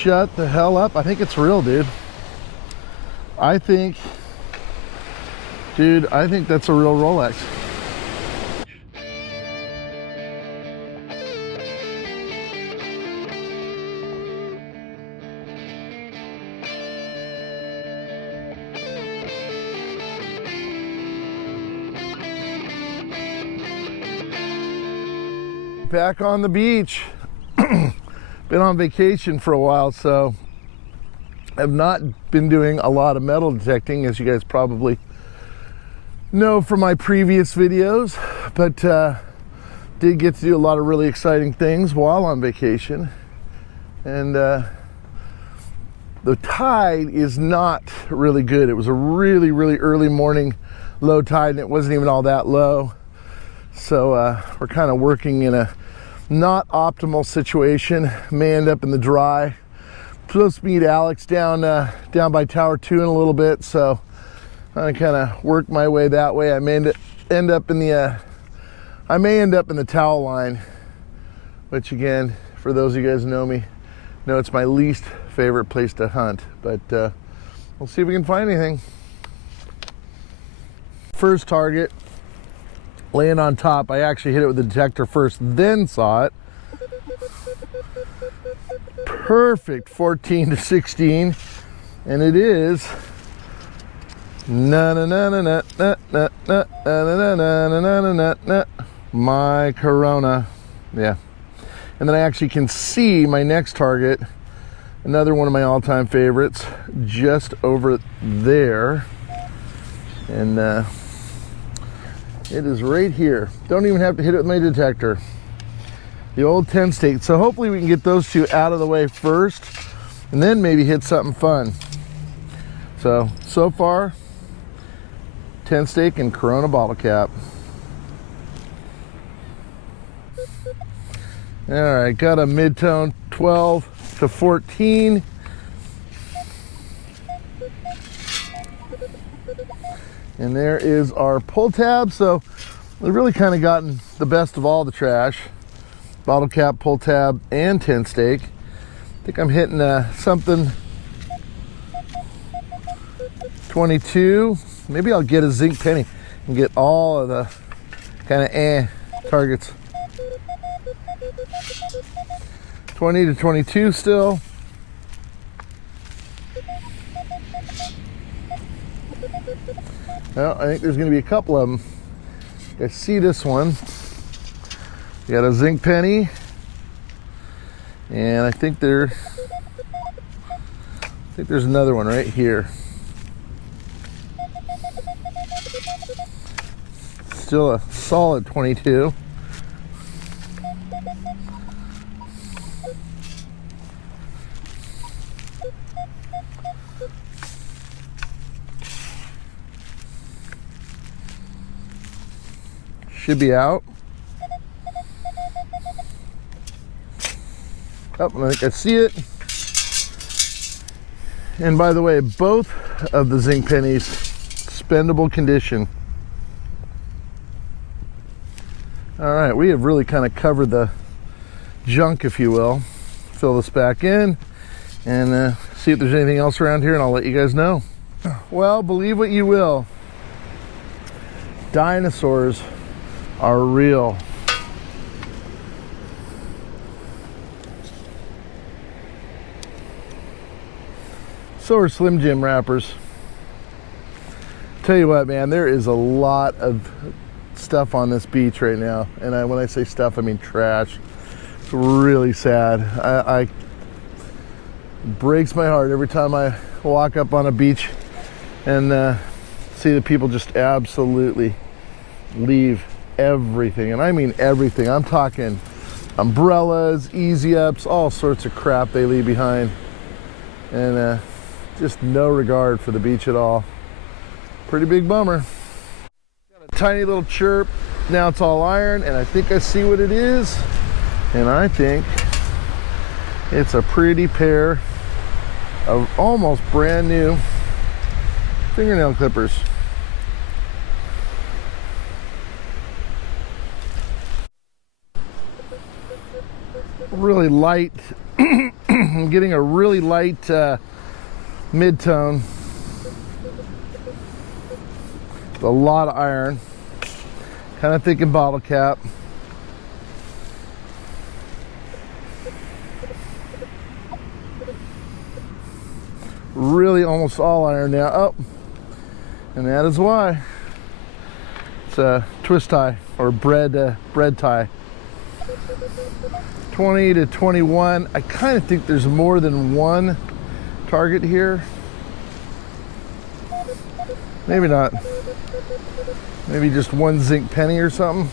shut the hell up. I think it's real, dude. I think that's a real Rolex. Back on the beach. Been on vacation for a while, so I've not been doing a lot of metal detecting, as you guys probably know from my previous videos, but did get to do a lot of really exciting things while on vacation. And the tide is not really good. It was a really, really early morning low tide, and it wasn't even all that low. So we're kind of working in a not optimal situation. May end up in the dry. Supposed to meet Alex down by Tower 2 in a little bit, so I kind of work my way that way. I may end up in the towel line, which again, for those of you guys who know me, know it's my least favorite place to hunt, but we'll see if we can find anything. First target, laying on top. I actually hit it with the detector first, then saw it. Perfect 14 to 16, and it is my Corona. Yeah. And then I actually can see my next target, another one of my all-time favorites, just over there. And it is right here. Don't even have to hit it with my detector. The old 10 stake. So hopefully we can get those two out of the way first, and then maybe hit something fun. So far, 10 stake and Corona bottle cap. All right, got a mid-tone 12 to 14. And there is our pull tab. So we've really kind of gotten the best of all the trash. Bottle cap, pull tab, and 10 stake. I think I'm hitting something 22. Maybe I'll get a zinc penny and get all of the kind of targets. 20 to 22 still. Well, I think there's going to be a couple of them. I see this one. We got a zinc penny, and I think there's another one right here. Still a solid 22. Should be out. Oh, I think I see it. And by the way, both of the zinc pennies, spendable condition. All right, we have really kind of covered the junk, if you will. Fill this back in and see if there's anything else around here, and I'll let you guys know. Well, believe what you will, dinosaurs are real. So are Slim Jim wrappers. Tell you what, man, there is a lot of stuff on this beach right now, and when I say stuff, I mean trash. It's really sad. I breaks my heart every time I walk up on a beach and see the people just absolutely leave everything, and I mean everything. I'm talking umbrellas, easy ups, all sorts of crap they leave behind, and just no regard for the beach at all. Pretty big bummer. Got a tiny little chirp. Now it's all iron, and I think I see what it is, and I think it's a pretty pair of almost brand new fingernail clippers. Really light I'm getting a really light mid-tone. A lot of iron. Kind of thinking bottle cap. Really almost all iron now. Oh, and that is why. It's a twist tie or bread tie. 20 to 21. I kind of think there's more than one target here. Maybe not. Maybe just one zinc penny or something.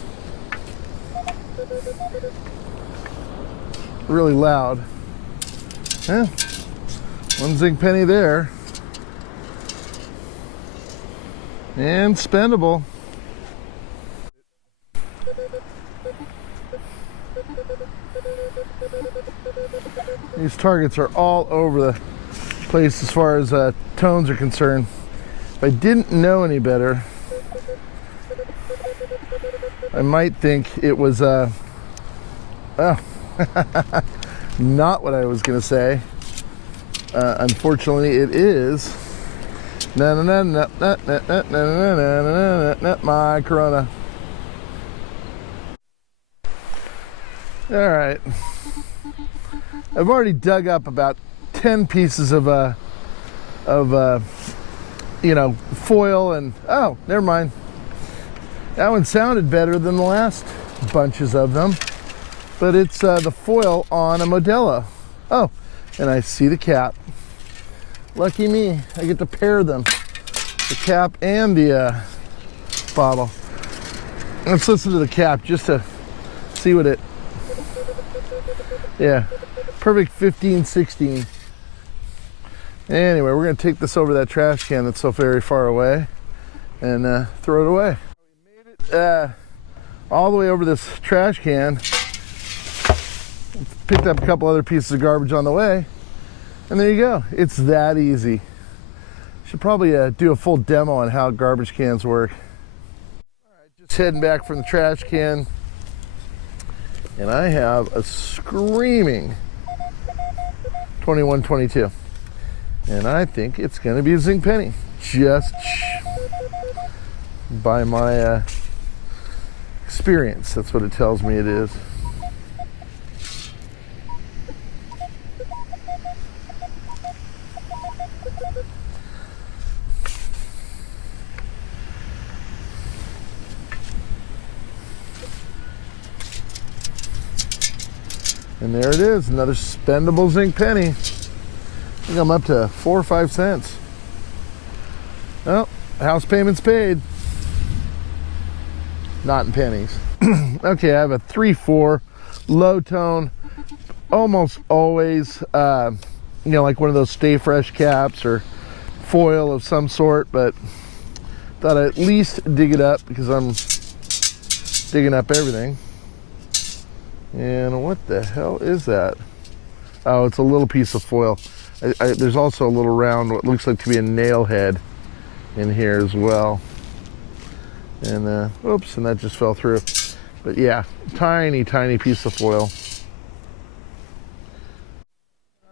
Really loud. Yeah. One zinc penny there. And spendable. These targets are all over the place as far as tones are concerned. If I didn't know any better, I might think it was oh, not what I was gonna say. Unfortunately, it is my Corona. All right, I've already dug up about 10 pieces of you know, foil, and oh, never mind. That one sounded better than the last bunches of them, but it's the foil on a Modelo. Oh, and I see the cap. Lucky me, I get to pair them, the cap and the bottle. Let's listen to the cap just to see what it, yeah, perfect 15-16. Anyway, we're gonna take this over that trash can that's so very far away and throw it away. We made it all the way over this trash can. Picked up a couple other pieces of garbage on the way, and there you go. It's that easy. Should probably do a full demo on how garbage cans work. All right, just heading back from the trash can, and I have a screaming 2122. And I think it's going to be a zinc penny, just by my experience. That's what it tells me it is. And there it is, another spendable zinc penny. I think I'm up to 4 or 5 cents. Well, house payment's paid. Not in pennies. Okay, I have a 3-4 low tone. Almost always, you know, like one of those Stay Fresh caps or foil of some sort, but thought I'd at least dig it up because I'm digging up everything. And what the hell is that? Oh, it's a little piece of foil. There's also a little round, what looks like to be a nail head in here as well. And oops, and that just fell through. But yeah, tiny, tiny piece of foil.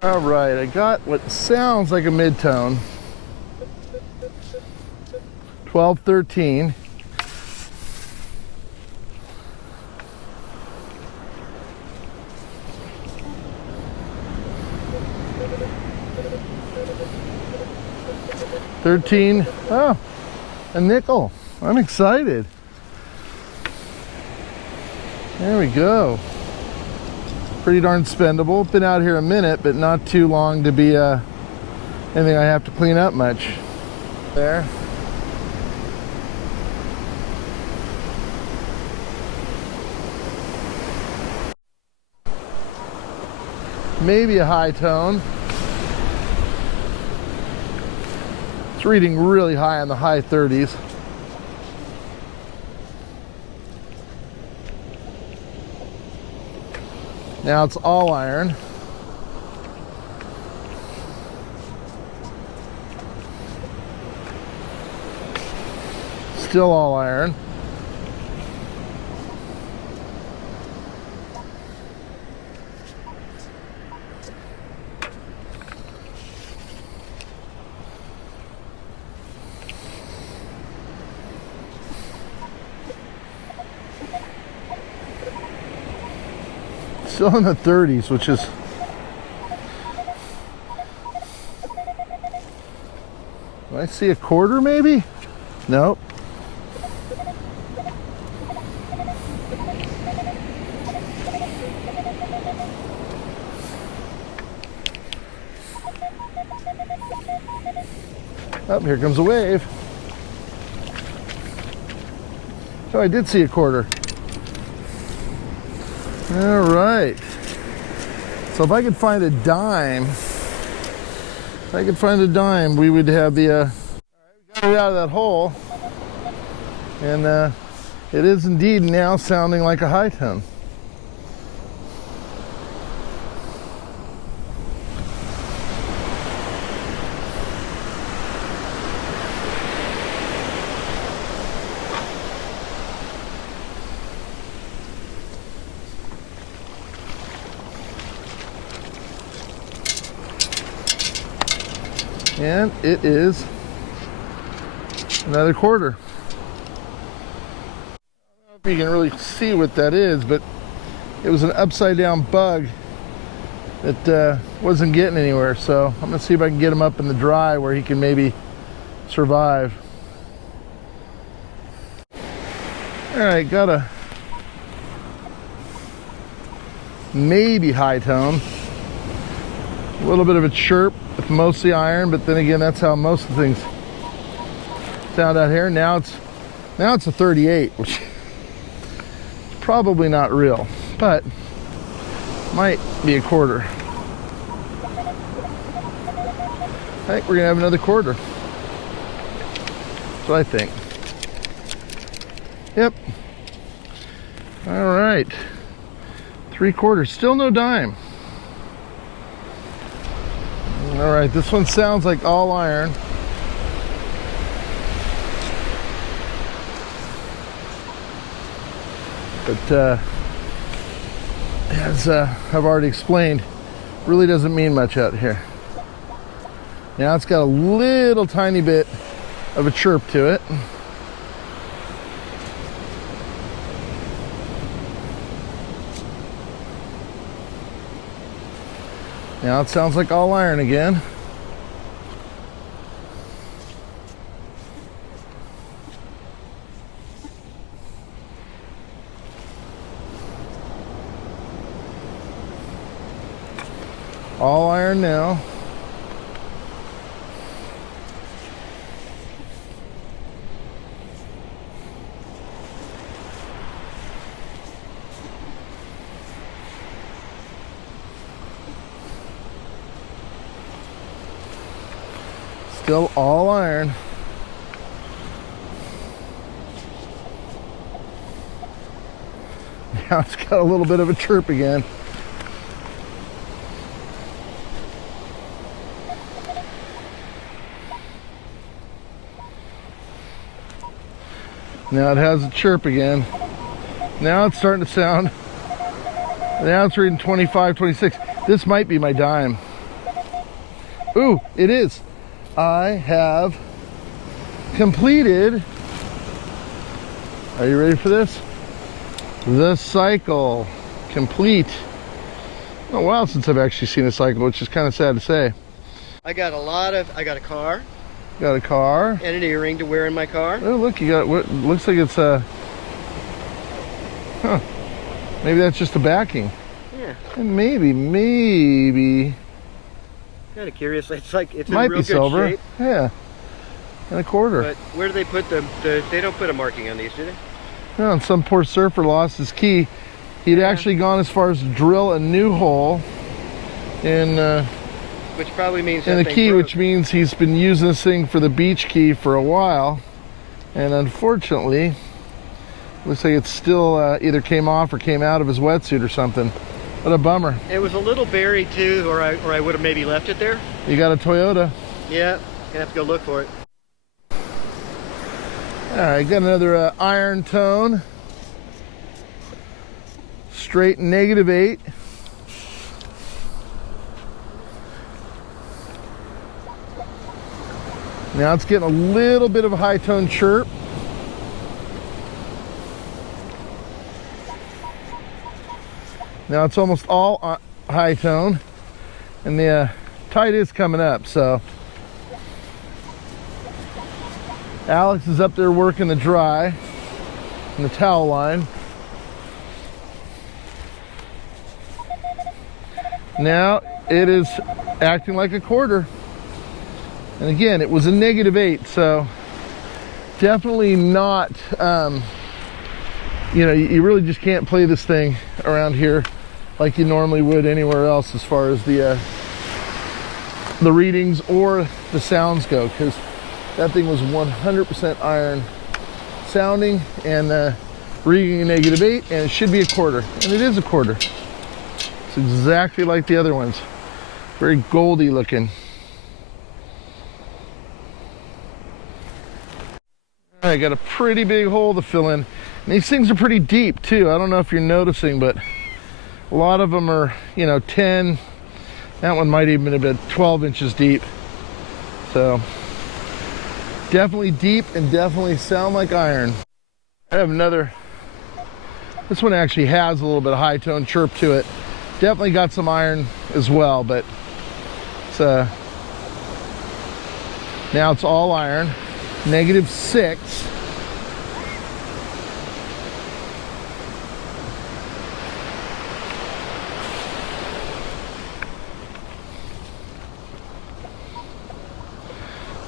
All right, I got what sounds like a mid-tone. 1213. $13. Oh, a nickel. I'm excited. There we go. Pretty darn spendable. Been out here a minute, but not too long to be anything I have to clean up much. There. Maybe a high tone. It's reading really high in the high 30s. Now it's all iron. Still all iron. Still in the 30s, which is do I see a quarter maybe? Nope. Oh, here comes a wave. Oh, I did see a quarter. All right. So if I could find a dime, we would have the, all right, we got it out of that hole. And it is indeed now sounding like a high tone. And it is another quarter. I don't know if you can really see what that is, but it was an upside down bug that wasn't getting anywhere. So I'm gonna see if I can get him up in the dry where he can maybe survive. All right, got a maybe high tone. A little bit of a chirp with mostly iron, but then again, that's how most of the things sound out here. Now it's a 38, which is probably not real, but might be a quarter. I think we're gonna have another quarter. That's what I think. Yep. All right. 3/4. Still no dime. All right, this one sounds like all iron. But as I've already explained, really doesn't mean much out here. Now it's got a little tiny bit of a chirp to it. Now it sounds like all iron again. All iron now. Still all iron. Now it's got a little bit of a chirp again. Now it has a chirp again. Now it's starting to sound. Now it's reading 25, 26. This might be my dime. Ooh, it is. I have completed, are you ready for this? The cycle complete. Oh, a while since I've actually seen a cycle, which is kind of sad to say. I got a car. Got a car. And an earring to wear in my car. Oh, look, you got what looks like it's a, huh. Maybe that's just a backing. Yeah. And maybe. Kind of curious. It's like it's might in real be good silver. shape. Yeah. And a quarter. But where do they put they don't put a marking on these, do they? No, and some poor surfer lost his key. He'd actually gone as far as to drill a new hole in which probably means in the key, which means he's been using this thing for the beach key for a while, and unfortunately looks like it still either came off or came out of his wetsuit or something. What a bummer. It was a little buried too, or I would have maybe left it there. You got a Toyota. Yeah, gonna have to go look for it. All right, got another iron tone. Straight -8. Now it's getting a little bit of a high tone chirp. Now it's almost all high tone, and the tide is coming up, so Alex is up there working the dry and the towel line. Now it is acting like a quarter, and again, it was a -8, so definitely not you know, you really just can't play this thing around here like you normally would anywhere else as far as the readings or the sounds go, because that thing was 100% iron sounding and reading a -8, and it should be a quarter, and it is a quarter. It's exactly like the other ones. Very goldy looking. I got a pretty big hole to fill in. And these things are pretty deep too. I don't know if you're noticing, but a lot of them are, you know, 10. That one might even have been 12 inches deep. So definitely deep and definitely sound like iron. I have another. This one actually has a little bit of high tone chirp to it. Definitely got some iron as well, but it's now it's all iron. -6.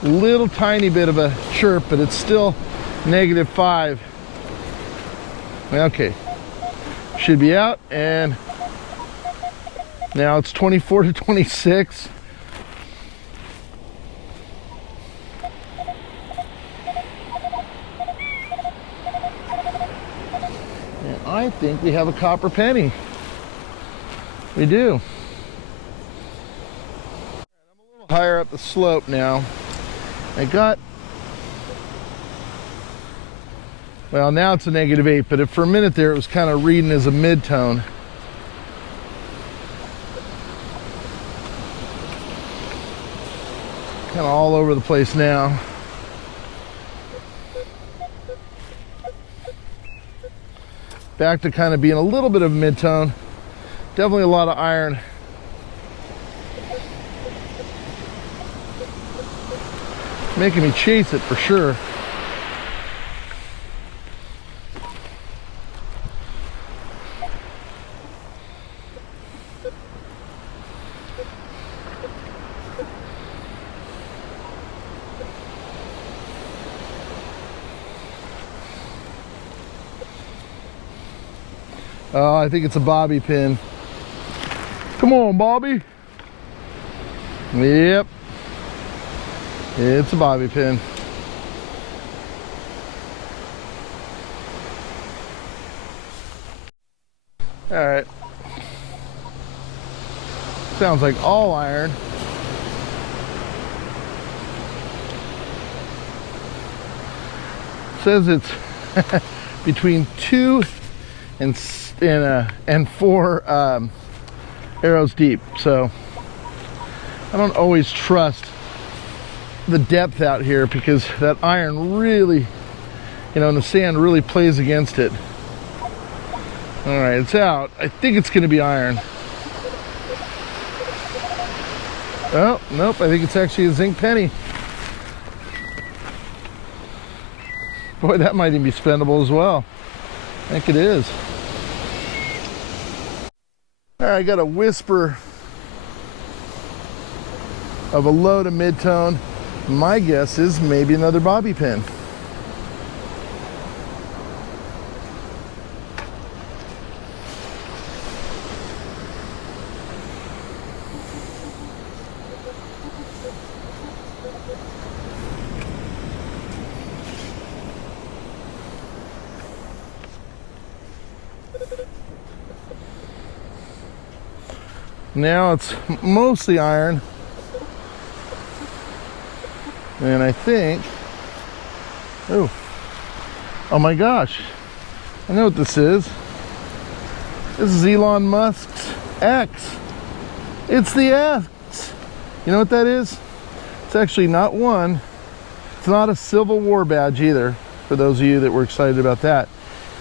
Little tiny bit of a chirp, but it's still -5. Okay, should be out, and now it's 24 to 26. And I think we have a copper penny. We do. I'm a little higher up the slope now. I got, well, now it's a -8, but for a minute there it was kind of reading as a mid-tone. Kind of all over the place now. Back to kind of being a little bit of a mid-tone. Definitely a lot of iron. Making me chase it for sure. Oh, I think it's a bobby pin. Come on, Bobby. Yep. It's a bobby pin. All right. Sounds like all iron. Says it's between 2 and 4 arrows deep. So I don't always trust the depth out here, because that iron really, you know, and the sand really plays against it. All right, it's out. I think it's going to be iron. Oh, nope, I think it's actually a zinc penny. Boy, that might even be spendable as well. I think it is. All right, I got a whisper of a low to mid-tone. My guess is maybe another bobby pin. Now it's mostly iron. And I think, oh my gosh, I know what this is. This is Elon Musk's X. It's the X. You know what that is? It's actually not one. It's not a Civil War badge either, for those of you that were excited about that.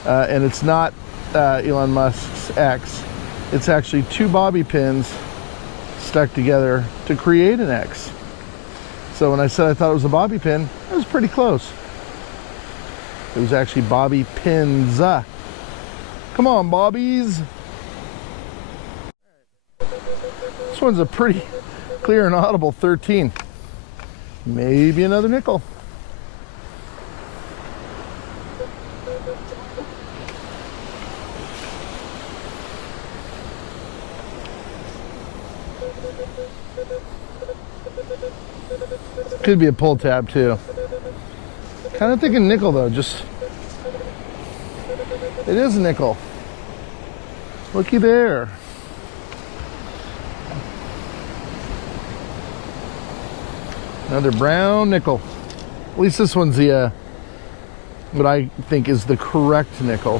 And it's not Elon Musk's X. It's actually two bobby pins stuck together to create an X. So when I said I thought it was a bobby pin, I was pretty close. It was actually bobby pins. Come on, bobbies. This one's a pretty clear and audible 13. Maybe another nickel. Could be a pull tab too. Kind of thinking nickel though, just. It is a nickel. Looky there. Another brown nickel. At least this one's the, what I think is the correct nickel.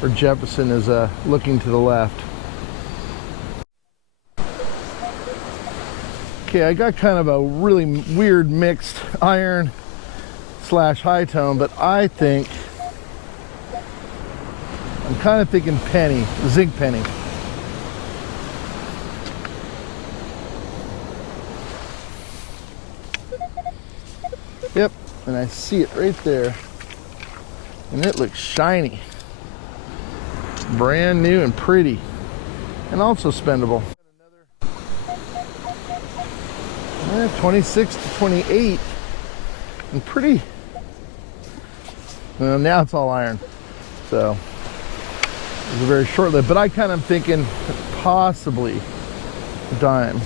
Where Jefferson is looking to the left. Okay, I got kind of a really weird mixed iron slash high tone, but I think, I'm kind of thinking penny, zinc penny. Yep, and I see it right there. And it looks shiny. Brand new and pretty. And also spendable. 26 to 28. And pretty. Well, now it's all iron. So, it's a very short lived. But I kind of thinking possibly a dime.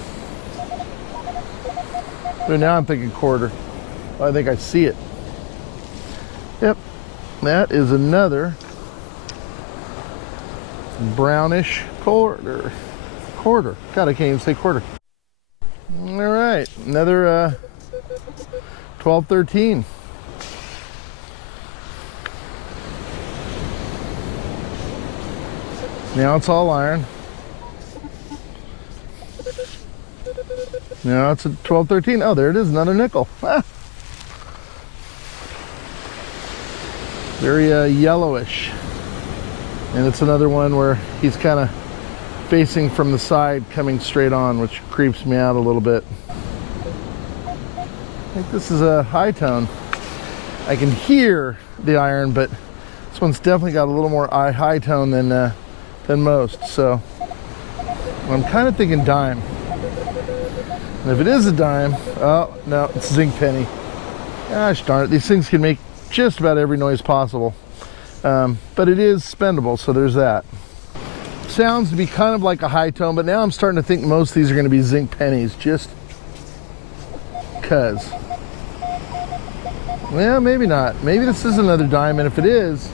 But now I'm thinking quarter. I think I see it. Yep, that is another brownish quarter. God, I can't even say quarter. All right, another 12-13. Now it's all iron. Now it's a 12-13. Oh, there it is, another nickel. Ah. Very yellowish. And it's another one where he's kind of facing from the side, coming straight on, which creeps me out a little bit. I think this is a high tone. I can hear the iron, but this one's definitely got a little more high tone than most. So I'm kind of thinking dime. And if it is a dime, oh no, it's zinc penny. Gosh darn it, these things can make just about every noise possible. But it is spendable, so there's that. Sounds to be kind of like a high tone, but now I'm starting to think most of these are going to be zinc pennies, just cuz. Well, maybe not. Maybe this is another dime, and if it is,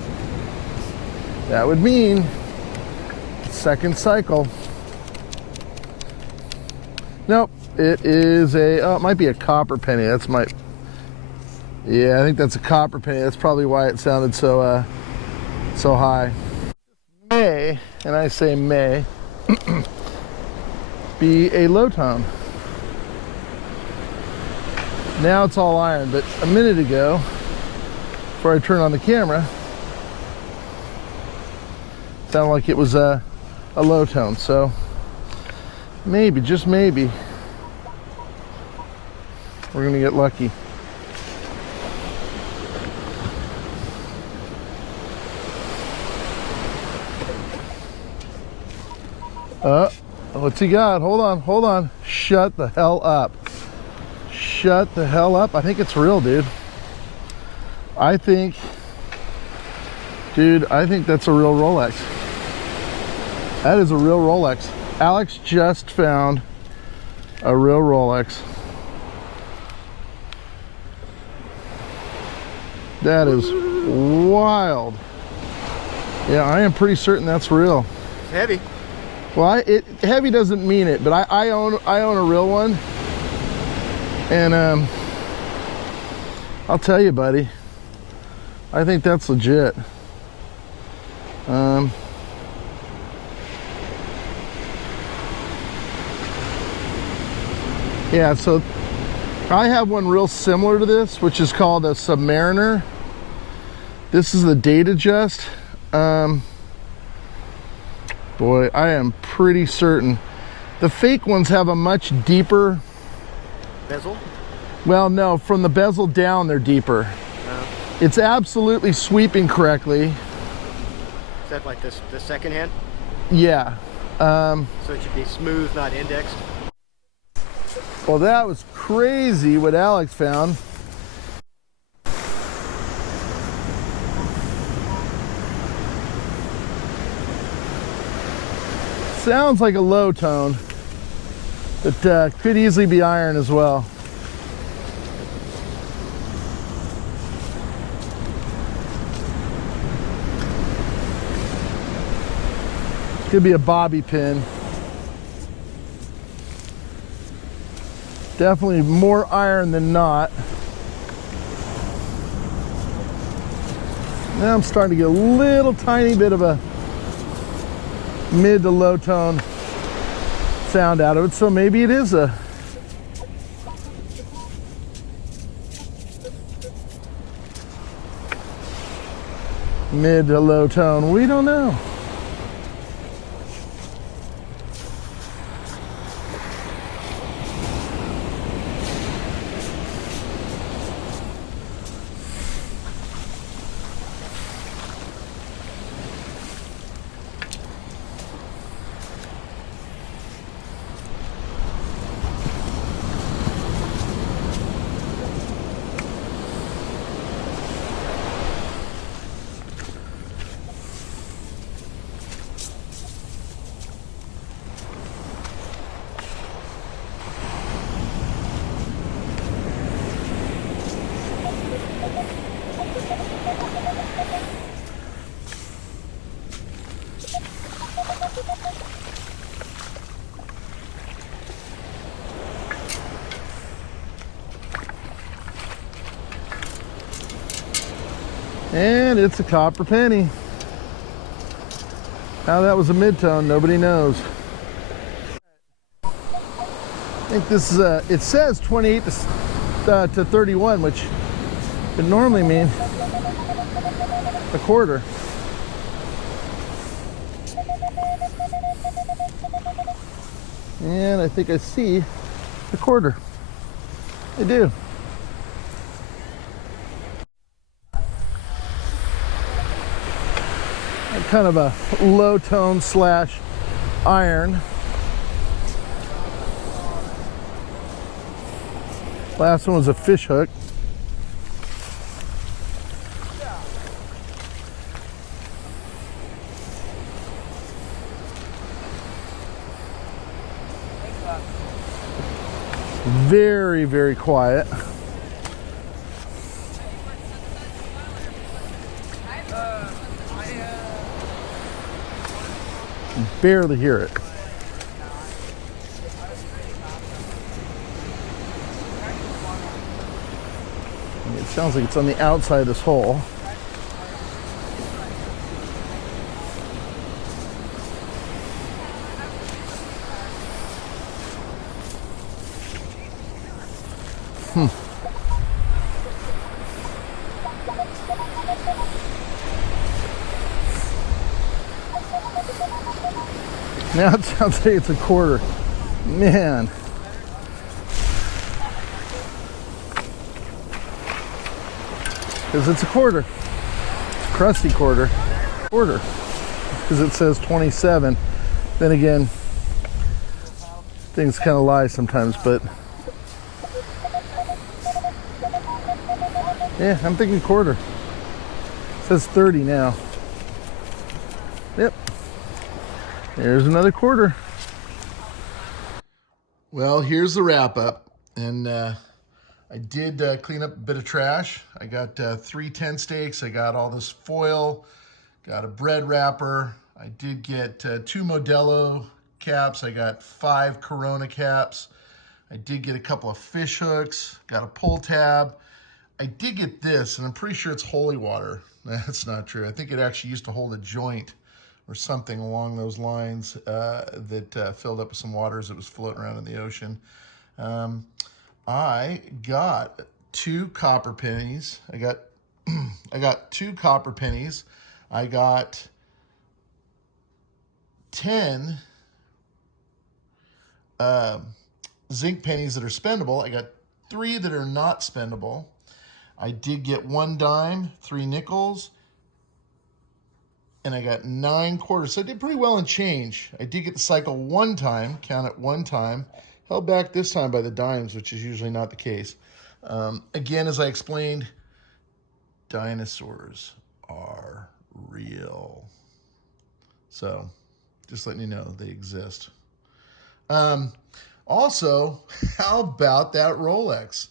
that would mean second cycle. Nope, it is a, oh, it might be a copper penny. That's my, yeah, I think that's a copper penny. That's probably why it sounded so so high. May, and I say may, be a low tone. Now it's all iron, but a minute ago, before I turned on the camera, it sounded like it was a low tone. So maybe, just maybe, we're gonna get lucky. What's he got? Hold on. Shut the hell up. Shut the hell up. I think it's real, dude. I think that's a real Rolex. That is a real Rolex. Alex just found a real Rolex. That is wild. Yeah, I am pretty certain that's real. It's heavy. Well, heavy doesn't mean it, but I own a real one, and I'll tell you, buddy, I think that's legit. Yeah, so I have one real similar to this, which is called a Submariner. This is the date adjust. Boy, I am pretty certain. The fake ones have a much deeper Bezel? well, no, from the bezel down, they're deeper. It's absolutely sweeping correctly. Is that like this, the second hand? Yeah. So it should be smooth, not indexed? Well, that was crazy what Alex found. Sounds like a low tone, but could easily be iron as well. Could be a bobby pin. Definitely more iron than not. Now I'm starting to get a little tiny bit of a mid to low tone sound out of it, so maybe it is a mid to low tone. We don't know. And it's a copper penny. How that was a mid-tone, nobody knows. I think this is it says 28 to 31, which would normally mean a quarter. And I think I see a quarter. I do. Kind of a low tone slash iron. Last one was a fish hook. Very, very quiet. Barely hear it. It sounds like it's on the outside of this hole. Now it sounds like it's a quarter. Man. Because it's a quarter. It's a crusty quarter. Quarter. Because it says 27. Then again, things kind of lie sometimes, but yeah, I'm thinking quarter. It says 30 now. Yep. There's another quarter. Well, here's the wrap up. And I did clean up a bit of trash. I got 3 10 steaks. I got all this foil. Got a bread wrapper. I did get 2 Modelo caps. I got 5 Corona caps. I did get a couple of fish hooks. Got a pull tab. I did get this, and I'm pretty sure it's holy water. That's not true. I think it actually used to hold a joint or something along those lines that filled up with some water as it was floating around in the ocean. I got 2 copper pennies. I got 2 copper pennies. I got 10 zinc pennies that are spendable. I got 3 that are not spendable. I did get 1 dime, 3 nickels, and I got 9 quarters. So I did pretty well in change. I did get the cycle 1 time, count it 1 time. Held back this time by the dimes, which is usually not the case. Again, as I explained, dinosaurs are real. So just letting you know they exist. Also, how about that Rolex?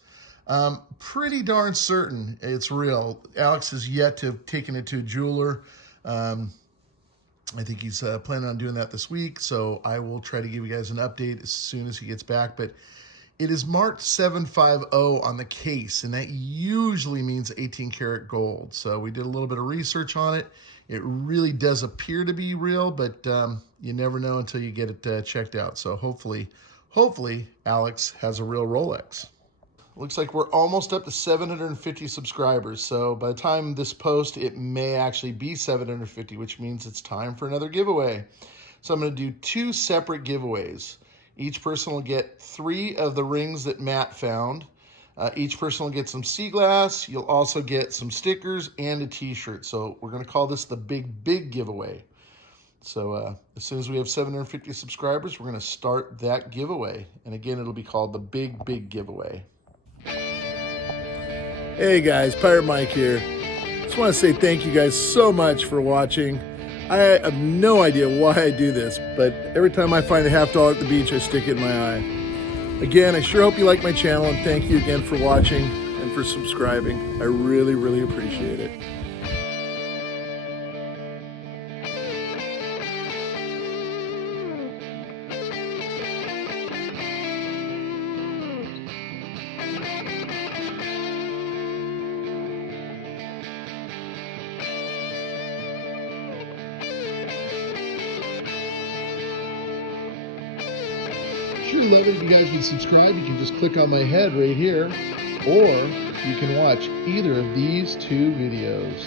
Pretty darn certain it's real. Alex has yet to have taken it to a jeweler. I think he's planning on doing that this week, so I will try to give you guys an update as soon as he gets back. But it is marked 750 on the case, and that usually means 18 karat gold. So we did a little bit of research on it. It really does appear to be real, but you never know until you get it checked out. So hopefully Alex has a real Rolex. Looks like we're almost up to 750 subscribers. So by the time this post, it may actually be 750, which means it's time for another giveaway. So I'm going to do 2 separate giveaways. Each person will get 3 of the rings that Matt found. Each person will get some sea glass. You'll also get some stickers and a t-shirt. So we're going to call this the big giveaway. So as soon as we have 750 subscribers, we're going to start that giveaway. And again, it'll be called the big giveaway. Hey guys, Pirate Mike here. Just want to say thank you guys so much for watching. I have no idea why I do this, but every time I find a $50 at the beach, I stick it in my eye. Again, I sure hope you like my channel, and thank you again for watching and for subscribing. I really appreciate it. Sure love it if you guys would subscribe. You can just click on my head right here, or you can watch either of these 2 videos.